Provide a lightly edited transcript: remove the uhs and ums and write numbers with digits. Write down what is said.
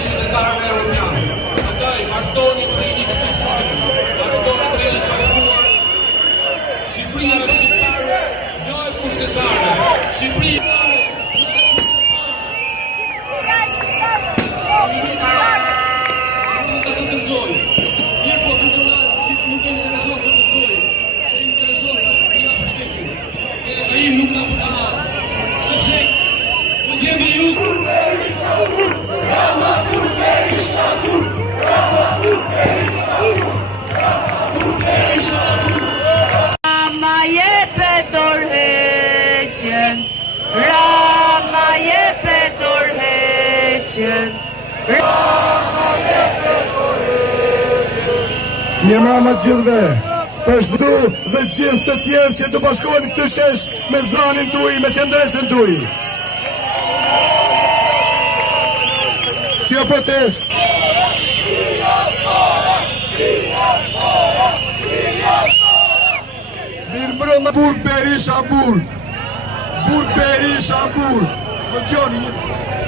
Qytetarëve europianë. Prandaj vazhdoni të jeni kështu siç jeni. Vazhdoni të jeni bashkuar. Shqipëria është shqiptare, jo e pushtetarëve. Shqipëria të tërzoj. Mirë po personale, që nuk e intereson të tërzoj. Se intereson të pia për shtetin. E ai nuk ka për para. Sepse nuk jemi ju. Rama jepe dorëheqjen, Rama jepe dorëheqjen. Mirëmbrëma gjithëve, përshpëtu dhe gjithë të tjerë që të bashkojnë këtë shesh me zanin tuaj, me qendresën tuaj. Kjo protest Mirëmbrëma Burg Berisha Burg. Burg Berisha Burg. Më gjoni një